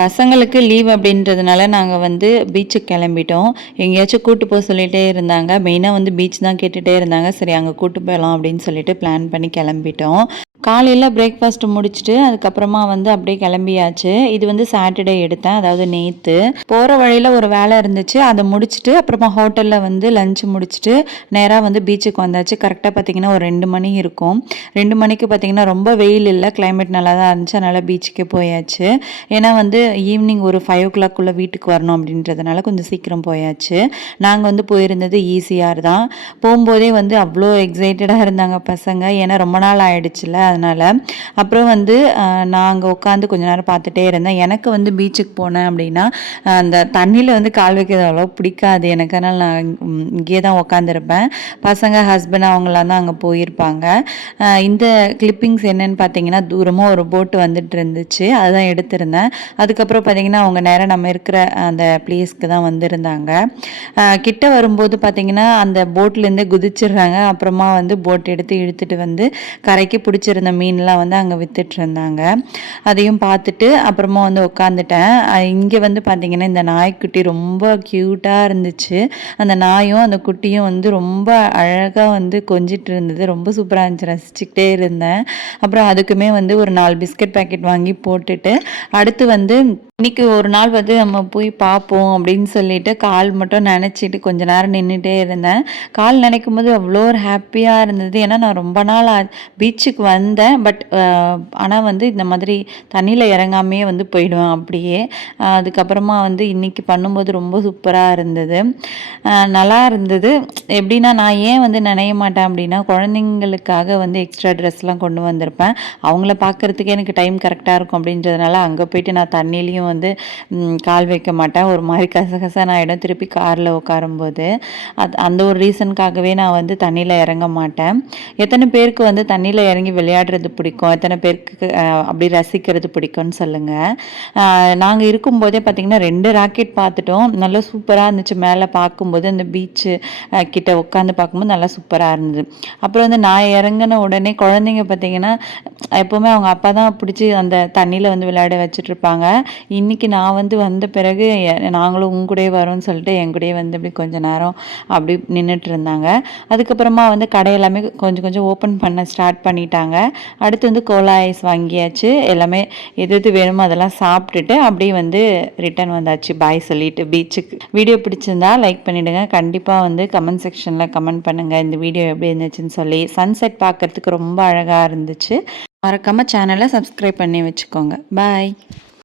பசங்களுக்கு லீவ் அப்படின்றதுனால நாங்கள் வந்து பீச்சுக்கு கிளம்பிட்டோம். எங்கேயாச்சும் கூட்டு போக சொல்லிகிட்டே இருந்தாங்க. மெயினாக வந்து பீச் தான் கேட்டுகிட்டே இருந்தாங்க. சரி அங்கே கூட்டு போகலாம் அப்படின்னு சொல்லிட்டு பிளான் பண்ணி கிளம்பிட்டோம். காலையில் பிரேக்ஃபாஸ்ட் முடிச்சுட்டு அதுக்கப்புறமா வந்து அப்படியே கிளம்பியாச்சு. இது வந்து சாட்டர்டே எடுத்தேன், அதாவது நேற்று. போகிற வழியில் ஒரு வேலை இருந்துச்சு, அதை முடிச்சுட்டு அப்புறமா ஹோட்டலில் வந்து லஞ்சு முடிச்சுட்டு நேராக வந்து பீச்சுக்கு வந்தாச்சு. கரெக்டாக பார்த்திங்கன்னா ஒரு 2 மணி இருக்கும். 2 மணிக்கு பார்த்திங்கன்னா ரொம்ப வெயில் இல்லை, கிளைமேட் நல்லா தான் இருந்துச்சு. அதனால் பீச்சுக்கே போயாச்சு. ஏன்னா வந்து ஈவினிங் ஒரு 5 o'clock வீட்டுக்கு வரணும் அப்படின்றதுனால கொஞ்சம் சீக்கிரம் போயாச்சு. நாங்கள் வந்து போயிருந்தது ஈசிஆர் தான். போகும்போதே வந்து அவ்வளோ எக்ஸைட்டடாக இருந்தாங்க பசங்க, ஏன்னா ரொம்ப நாள் ஆயிடுச்சுல அதனால். அப்புறம் வந்து நான் அங்கே உட்காந்து கொஞ்ச நேரம் பார்த்துட்டே இருந்தேன். எனக்கு வந்து பீச்சுக்கு போனேன் அப்படின்னா அந்த தண்ணியில் வந்து கால் வைக்கிறது அவ்வளோ பிடிக்காது எனக்கு. அதனால் நான் இங்கேயே தான் உட்காந்துருப்பேன். பசங்க ஹஸ்பண்ட் அவங்களாம் தான் அங்கே போயிருப்பாங்க. இந்த கிளிப்பிங்ஸ் என்னன்னு பார்த்தீங்கன்னா, தூரமாக ஒரு போட்டு வந்துட்டு இருந்துச்சு, அதுதான் எடுத்திருந்தேன். அதுக்கப்புறம் பார்த்தீங்கன்னா அவங்க நேராக நம்ம இருக்கிற அந்த பிளேஸ்க்கு தான் வந்திருந்தாங்க. கிட்ட வரும்போது பார்த்தீங்கன்னா அந்த போட்லேருந்தே குதிச்சிடுறாங்க. அப்புறமா வந்து போட் எடுத்து இழுத்துட்டு வந்து கரைக்கு பிடிச்சிருந்த மீன்லாம் வந்து அங்கே வித்துட்டு இருந்தாங்க. அதையும் பார்த்துட்டு அப்புறமா வந்து உட்காந்துட்டேன். இங்கே வந்து பார்த்தீங்கன்னா இந்த நாய்க்குட்டி ரொம்ப க்யூட்டாக இருந்துச்சு. அந்த நாயும் அந்த குட்டியும் வந்து ரொம்ப அழகாக வந்து கொஞ்சிட்டு இருந்தது. ரொம்ப சூப்பராக இருந்துச்சு, ரசிச்சுக்கிட்டே இருந்தேன். அப்புறம் அதுக்குமே வந்து ஒரு 4 பிஸ்கட் பேக்கெட் வாங்கி போட்டுட்டு அடுத்து வந்து இன்னைக்கு ஒரு நாள் வந்து நம்ம போய் பார்ப்போம் அப்படின்னு சொல்லிட்டு கால் மட்டும் நினச்சிட்டு கொஞ்ச நேரம் நின்றுட்டே இருந்தேன். கால் நினைக்கும் போது அவ்வளோ ஒரு ஹாப்பியாக இருந்தது. ஏன்னா நான் ரொம்ப நாள் பீச்சுக்கு வந்தேன், பட் ஆனால் வந்து இந்த மாதிரி தண்ணியில் இறங்காமையே வந்து போயிடுவேன் அப்படியே. அதுக்கப்புறமா வந்து இன்றைக்கி பண்ணும்போது ரொம்ப சூப்பராக இருந்தது, நல்லா இருந்தது. எப்படின்னா நான் ஏன் வந்து நினைய மாட்டேன் அப்படின்னா, குழந்தைங்களுக்காக வந்து எக்ஸ்ட்ரா ட்ரெஸ்லாம் கொண்டு வந்திருப்பேன். அவங்கள பார்க்குறதுக்கே எனக்கு டைம் கரெக்டாக இருக்கும் அப்படின்றதுனால அங்கே போயிட்டு நான் தண்ணிலையும் வந்து கால் வைக்க மாட்டேன். ஒரு மாதிரி கசகசன்னு ஆகிடும் திருப்பி காரில் உட்காரும்போது. அந்த ஒரு ரீசனுக்காகவே நான் வந்து தண்ணியில் இறங்க மாட்டேன். எத்தனை பேருக்கு வந்து தண்ணியில் இறங்கி விளையாடுறது பிடிக்கும், எத்தனை பேருக்கு அப்படி ரசிக்கிறது பிடிக்கும்னு சொல்லுங்கள். நாங்கள் இருக்கும்போதே பார்த்திங்கன்னா 2 ராக்கெட் பார்த்துட்டோம். நல்லா சூப்பராக இருந்துச்சு. மேலே பார்க்கும்போது அந்த பீச்சு கிட்ட உட்காந்து பார்க்கும்போது நல்லா சூப்பராக இருந்தது. அப்புறம் வந்து நான் இறங்கின உடனே குழந்தைங்க பார்த்திங்கன்னா எப்போவுமே அவங்க அப்பா தான் பிடிச்சி அந்த தண்ணியில் வந்து விளையாட வச்சுட்ருப்பாங்க. இன்றைக்கி நான் வந்து வந்த பிறகு நாங்களும் உங்கூடயே வரோன்னு சொல்லிட்டு எங்கூடயே வந்து அப்படி கொஞ்சம் நேரம் அப்படி நின்றுட்டு இருந்தாங்க. அதுக்கப்புறமா வந்து கடையெல்லாமே கொஞ்சம் கொஞ்சம் ஓப்பன் பண்ண ஸ்டார்ட் பண்ணிட்டாங்க. அடுத்து வந்து கோலா ஐஸ் வாங்கியாச்சு. எல்லாமே எது எது வேணுமோ அதெல்லாம் சாப்பிட்டுட்டு அப்படியே வந்து ரிட்டர்ன் வந்தாச்சு பாய் சொல்லிட்டு பீச்சுக்கு. வீடியோ பிடிச்சிருந்தா லைக் பண்ணிவிடுங்க. கண்டிப்பாக வந்து கமெண்ட் செக்ஷனில் கமெண்ட் பண்ணுங்கள் இந்த வீடியோ எப்படி இருந்துச்சுன்னு சொல்லி. சன்செட் பார்க்குறதுக்கு ரொம்ப அழகாக இருந்துச்சு. மறக்காமல் சேனலை சப்ஸ்கிரைப் பண்ணி வச்சுக்கோங்க. பாய்.